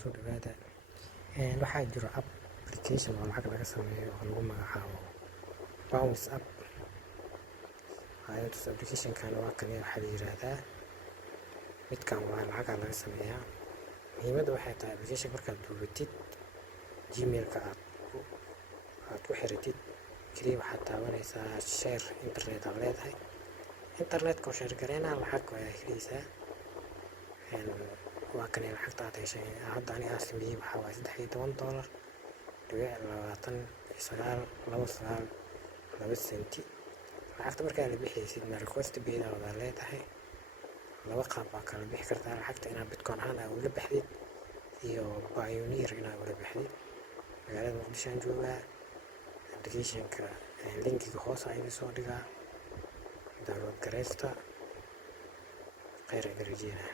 soo dhawaada. Waxaa jiro application oo lacag laga sameeyo oo lagu magacaabo Bounce app. Application-kan waa kan waxaa la yiraahdaa midkan waa lacag laga sameeyaa. Muhiimadda waxay tahay application markaad duubatid Gmail-ka aad ku xiratid kaliya waxaad taabanaysaa share internet aad leedahay. internetka oo share gareynaa lacag ayaa helaysaa. waa kan lacagta aad heshay hadda aniga sameeyay waxaa waaye $13.29 lacagta markaa la bixiysid ma request pay wada leedahay. laba qaab baa kala bixi kartaa lacagta inaad Bitcoin ahaan aad ula baxdid iyo Payoneer inaad ula baxdid. magaalada Muqdisho aan joogaa. application-ka linkiga hoos ayaan soo dhigaa download gareysta khayr garajina.